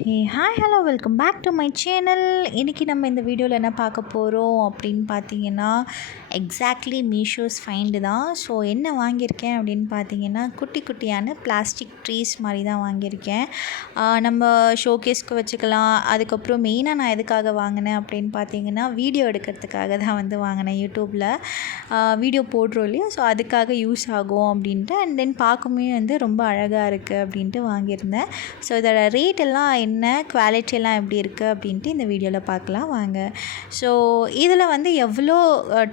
Hey hi hello welcome back to my channel. இன்றைக்கி நம்ம இந்த வீடியோவில் என்ன பார்க்க போகிறோம் அப்படின்னு பார்த்தீங்கன்னா, எக்ஸாக்ட்லி மீஷோஸ் ஃபைண்டு தான். ஸோ என்ன வாங்கியிருக்கேன் அப்படின்னு பார்த்தீங்கன்னா, குட்டி குட்டியான பிளாஸ்டிக் ட்ரீஸ் மாதிரி தான் வாங்கியிருக்கேன். நம்ம ஷோகேஸ்க்கு வச்சுக்கலாம். அதுக்கப்புறம் மெயினாக நான் எதுக்காக வாங்கினேன் அப்படின்னு பார்த்தீங்கன்னா, வீடியோ எடுக்கிறதுக்காக தான் வந்து வாங்கினேன். யூடியூப்பில் வீடியோ போடுறோம் இல்லையா, ஸோ அதுக்காக யூஸ் ஆகும் அப்படின்ட்டு. அண்ட் தென் பார்க்குமே வந்து ரொம்ப அழகாக இருக்குது அப்படின்ட்டு வாங்கியிருந்தேன். ஸோ இதோட ரேட் எல்லாம் என்ன, குவாலிட்டியெல்லாம் எப்படி இருக்குது அப்படின்ட்டு இந்த வீடியோவில் பார்க்கலாம் வாங்க. ஸோ இதில் வந்து எவ்வளோ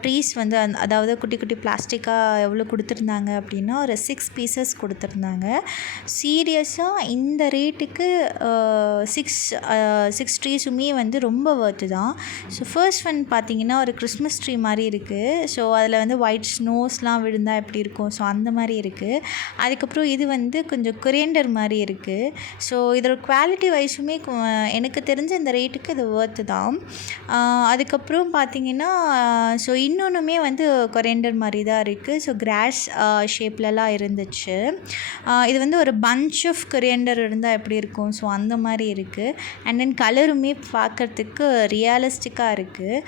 ட்ரீஸ் வந்து அதாவது குட்டி குட்டி பிளாஸ்டிக்காக எவ்வளோ கொடுத்துருந்தாங்க அப்படின்னா, ஒரு 6 பீசஸ் கொடுத்துருந்தாங்க. சீரியஸாக இந்த ரேட்டுக்கு சிக்ஸ் ட்ரீஸுமே வந்து ரொம்ப ஒர்த்து தான். ஸோ ஃபர்ஸ்ட் ஒன் பார்த்திங்கன்னா ஒரு கிறிஸ்மஸ் ட்ரீ மாதிரி இருக்குது. ஸோ அதில் வந்து ஒயிட் ஸ்னோஸ்லாம் விழுந்தால் எப்படி இருக்கும், ஸோ அந்த மாதிரி இருக்குது. அதுக்கப்புறம் இது வந்து கொஞ்சம் கொரியண்டர் மாதிரி இருக்குது. ஸோ இதோட குவாலிட்டி வைஸுமே எனக்கு தெரிஞ்ச இந்த ரேட்டுக்கு இது ஒர்த்து தான். அதுக்கப்புறம் பார்த்திங்கன்னா ஸோ இன்னொன்றுமே வந்து கொரியண்டர் மாதிரி தான் இருக்குது. ஸோ கிராஸ் ஷேப்லலாம் இருந்துச்சு. இது வந்து ஒரு பஞ்ச் ஆஃப் கொரியண்டர் இருந்தால் எப்படி இருக்கும், ஸோ அந்த மாதிரி இருக்குது. அண்ட் தென் கலருமே பார்க்குறதுக்கு ரியலிஸ்டிக்காக இருக்குது.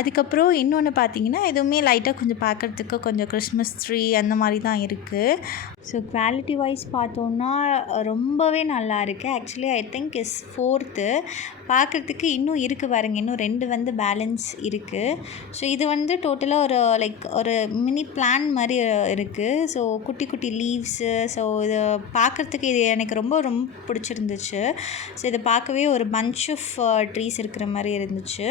அதுக்கப்புறம் இன்னொன்று பார்த்திங்கன்னா இதுவுமே லைட்டாக கொஞ்சம் பார்க்குறதுக்கு கொஞ்சம் கிறிஸ்மஸ் ட்ரீ அந்த மாதிரி தான் இருக்குது. ஸோ குவாலிட்டி வைஸ் பார்த்தோன்னா ரொம்பவே நல்லா இருக்குது. Actually I think is 4th. பார்க்குறதுக்கு இன்னும் இருக்குது பாருங்க, இன்னும் 2 வந்து பேலன்ஸ் இருக்குது. ஸோ இது வந்து டோட்டலாக ஒரு மினி பிளான் மாதிரி இருக்குது. ஸோ குட்டி குட்டி லீவ்ஸு. ஸோ இது பார்க்குறதுக்கு இது எனக்கு ரொம்ப பிடிச்சிருந்துச்சு. ஸோ இதை பார்க்கவே ஒரு பஞ்ச் ஆஃப் ட்ரீஸ் இருக்கிற மாதிரி இருந்துச்சு.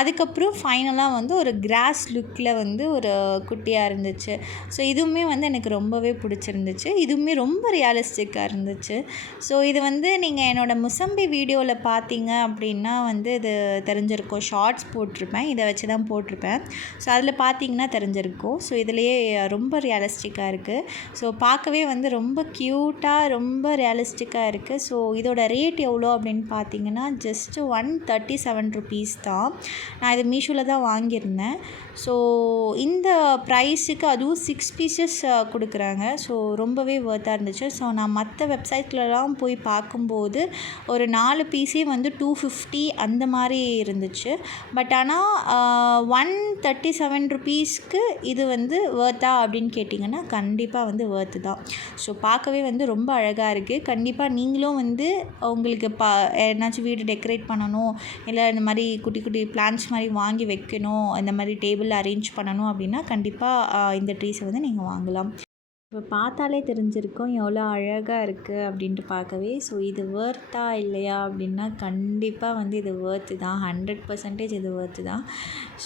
அதுக்கப்புறம் ஃபைனலாக வந்து ஒரு கிராஸ் லுக்கில் வந்து ஒரு குட்டியாக இருந்துச்சு. ஸோ இதுவுமே வந்து எனக்கு ரொம்பவே பிடிச்சிருந்துச்சு. இதுவுமே ரொம்ப ரியலிஸ்டிக்காக இருந்துச்சு. ஸோ இது வந்து நீங்கள் என்னோடய முசம்பி வீடியோவில் பார்த்தீங்க அப்படின்னா வந்து இது தெரிஞ்சிருக்கும். ஷார்ட்ஸ் போட்டிருப்பேன், இதை வச்சு தான் போட்டிருப்பேன். ஸோ அதில் பார்த்தீங்கன்னா தெரிஞ்சிருக்கும். ஸோ இதுலேயே ரொம்ப ரியலிஸ்டிக்காக இருக்குது. ஸோ பார்க்கவே வந்து ரொம்ப க்யூட்டாக ரொம்ப ரியலிஸ்டிக்காக இருக்குது. ஸோ இதோட ரேட் எவ்வளோ அப்படின்னு பார்த்தீங்கன்னா ஜஸ்ட்டு 137 ருபீஸ் தான். நான் இது மீஷோவில் தான் வாங்கியிருந்தேன். ஸோ இந்த ப்ரைஸுக்கு அதுவும் 6 பீசஸ் கொடுக்குறாங்க. ஸோ ரொம்பவே ஒர்த்தாக இருந்துச்சு. ஸோ நான் மற்ற வெப்சைட்லலாம் போய் பார்க்கும்போது ஒரு 4 பீஸே வந்து 250 அந்த மாதிரி இருந்துச்சு. பட் ஆனால் 137 ருபீஸ்க்கு இது வந்து ஒர்த்தா அப்படின்னு கேட்டிங்கன்னா கண்டிப்பாக வந்து ஒர்த்து தான். ஸோ பார்க்கவே வந்து ரொம்ப அழகாக இருக்குது. கண்டிப்பாக நீங்களும் வந்து உங்களுக்கு என்னாச்சும் வீடு டெக்கரேட் பண்ணணும், இல்லை இந்த மாதிரி குட்டி குட்டி பிளான்ட்ஸ் மாதிரி வாங்கி வைக்கணும், இந்த மாதிரி டேபிள் அரேஞ்ச் பண்ணணும் அப்படின்னா கண்டிப்பாக இந்த ட்ரீஸை வந்து நீங்கள் வாங்கலாம். இப்போ பார்த்தாலே தெரிஞ்சிருக்கும் எவ்வளோ அழகாக இருக்குது அப்படின்ட்டு பார்க்கவே. ஸோ இது ஒர்த்தா இல்லையா அப்படின்னா கண்டிப்பாக வந்து இது ஒர்த்து தான். 100% இது ஒர்த்து தான்.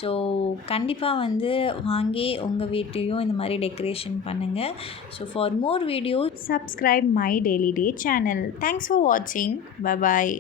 ஸோ கண்டிப்பாக வந்து வாங்கி உங்கள் வீட்டையும் இந்த மாதிரி டெக்கரேஷன் பண்ணுங்கள். So for more videos subscribe my daily day channel. Thanks for வாட்சிங். பை பாய்.